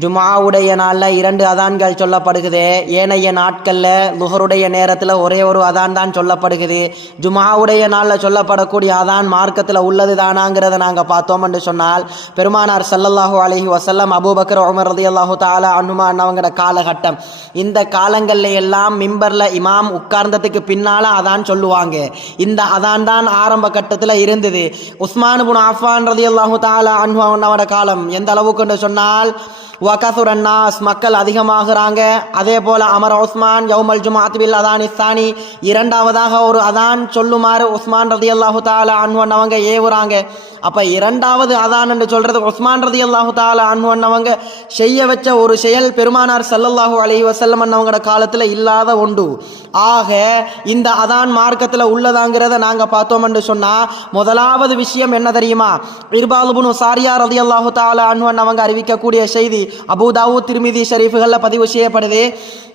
ஜுமாவுடைய நாளில் இரண்டு அதான்கள் சொல்லப்படுகிறது. ஏனைய நாட்களில் லுஹருடைய நேரத்தில் ஒரே ஒரு அதான் தான் சொல்லப்படுகிறது. ஜுமாவுடைய நாளில் சொல்லப்படக்கூடிய அதான் மார்க்கத்தில் உள்ளது தானாங்கிறத நாங்கள் பார்த்தோம் என்று சொன்னால் பெருமானார் சல்லல்லாஹூ அலஹி வசல்லம் அபூபக்கர் உமர் ரலியல்லாஹு தஆலா அனுமா அண்ணவங்களோட காலகட்டம். இந்த காலங்களில் எல்லாம் மிம்பரில் இமாம் உட்கார்ந்ததுக்கு பின்னால் அதான் சொல்லுவாங்க. இந்த அதான் தான் ஆரம்ப கட்டத்தில் இருந்தது. உஸ்மான் புன் ஆஃபான் அல்லாஹூ தாலா அன்ஹு அண்ணாவோட காலம் எந்த அளவுக்கு என்று சொன்னால் வகசுரன்னாஸ் மக்கள் அதிகமாகிறாங்க. அதே போல அமர் உஸ்மான் யவுமல் ஜுமாத் பில் அதான் இஸ்தானி இரண்டாவதாக ஒரு அதான் சொல்லுமாறு உஸ்மான் ரதி அல்லாஹு தாலா அன்வன் அவங்க ஏவுறாங்க. அப்ப இரண்டாவது அதான் என்று சொல்றது உஸ்மான் ரதி அல்லாஹு தாலா அன்வன் அவங்க செய்ய வச்ச ஒரு செயல் பெருமானார் சல்லல்லாஹு அலி வசல்லம் அவங்களோட காலத்துல இல்லாத ஒன்று. ஆக இந்த அதான் மார்க்கத்துல உள்ளதாங்கிறத நாங்க பார்த்தோம் என்று சொன்னா முதலாவது விஷயம் என்ன தெரியுமா? இர்பாலுபுனு சாரியா ரதி அல்லாஹு தாலா அன்வன் அவங்க அறிவிக்கக்கூடிய செய்தி அபூதாவு திருமிதி ஷரீஃபுகளில் பதிவு செய்யப்படுது.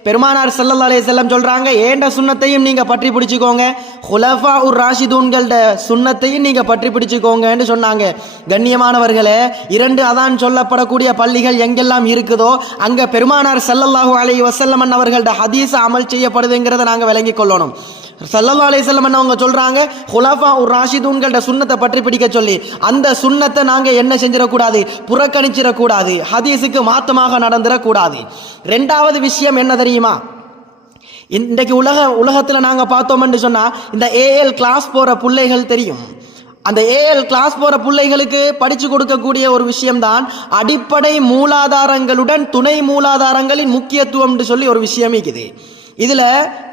பெருமானார் ஸல்லல்லாஹு அலைஹி செல்லம் சொல்கிறாங்க ஏண்ட சுண்ணத்தையும் நீங்கள் பற்றி பிடிச்சிக்கோங்க? ஹுலஃபா உர் ராஷிதூன்களோட சுண்ணத்தையும் நீங்கள் பற்றி பிடிச்சிக்கோங்கன்னு சொன்னாங்க. கண்ணியமானவர்களே இரண்டு அதான் சொல்லப்படக்கூடிய பள்ளிகள் எங்கெல்லாம் இருக்குதோ அங்கே பெருமானார் செல்லல்லாஹு அலை வசல்லமன் அவர்களோட ஹதீஸ் அமல் செய்யப்படுதுங்கிறத நாங்கள் விளங்கிக் கொள்ளணும். சல்லா அலிசல்லம் அவங்க சொல்றாங்க? ஹுலாஃபா உர் ராஷிதூன்கள்ட சுண்ணத்தை பற்றி பிடிக்க சொல்லி அந்த சுண்ணத்தை நாங்க என்ன செஞ்சிடக்கூடாது? புறக்கணிச்சிடக்கூடாது. ஹதீஸுக்கு மாத்தமாக நடந்துடக்கூடாது. ரெண்டாவது விஷயம் என்ன தெரியுமா? இன்றைக்கு உலக உலகத்தில் நாங்கள் பார்த்தோம்னு சொன்னால் இந்த ஏஎல் கிளாஸ் போகிற பிள்ளைகள் தெரியும். அந்த ஏஎல் கிளாஸ் போகிற பிள்ளைகளுக்கு படித்து கொடுக்கக்கூடிய ஒரு விஷயம்தான் அடிப்படை மூலாதாரங்களுடன் துணை மூலாதாரங்களின் முக்கியத்துவம்னு சொல்லி ஒரு விஷயம் இருக்குது. இதுல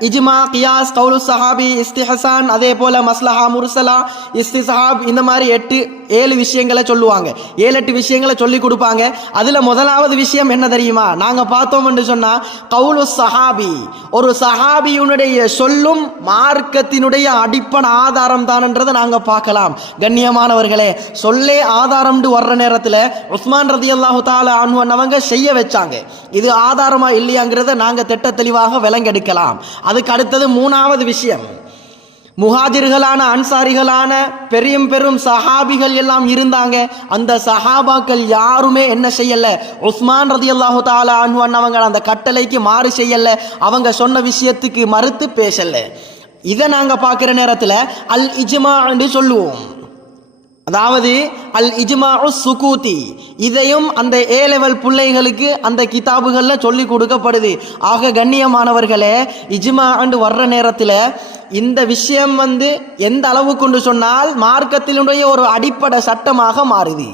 இஜ்மா கியாஸ் கவுலு சஹாபி இஸ்திஹசான் அதே போல மஸ்லஹா முர்சலா இஸ்தி சஹாப் இந்த மாதிரி எட்டு ஏழு விஷயங்களை சொல்லுவாங்க. ஏழு எட்டு விஷயங்களை சொல்லி கொடுப்பாங்க. அதில் முதலாவது விஷயம் என்ன தெரியுமா? நாங்கள் பார்த்தோம் என்று சொன்னால் கவுலு சஹாபி. ஒரு சஹாபியுனுடைய சொல்லும் மார்க்கத்தினுடைய அடிப்படை ஆதாரம் தான்ன்றதை நாங்கள் பார்க்கலாம். கண்ணியமானவர்களே சொல்லே ஆதாரம்னு வர்ற நேரத்தில் உஸ்மான் ரதி அல்லாஹு தாலா அவங்க செய்ய வச்சாங்க. இது ஆதாரமா இல்லையாங்கிறத நாங்கள் திட்ட தெளிவாக விளங்கெடுக்கலாம். அதுக்கு அடுத்தது மூணாவது விஷயம். முஹாஜிர்களான அன்சாரிகளான பெரியம் பெரும் சஹாபிகள் எல்லாம் இருந்தாங்க. அந்த சஹாபாக்கள் யாருமே என்ன செய்யல? உஸ்மான் ரதி அல்லாஹு தாலா அன்வன் அவங்க அந்த கட்டளைக்கு மாறு செய்யல. அவங்க சொன்ன விஷயத்துக்கு மறுத்து பேசல. இதை நாங்க பார்க்குற நேரத்தில் அல் இஜ்மா என்று சொல்லுவோம். அதாவது அல் இஜ்மா சுகூதி. இதையும் அந்த ஏ லெவல் பிள்ளைகளுக்கு அந்த கிதாபுகளில் சொல்லி கொடுக்கப்படுது. ஆக கண்ணியமானவர்களே இஜ்மா அண்டு வர்ற நேரத்தில் இந்த விஷயம் வந்து எந்த அளவு கொண்டு சொன்னால் மார்க்கத்தினுடைய ஒரு அடிப்படை சட்டமாக மாறுது.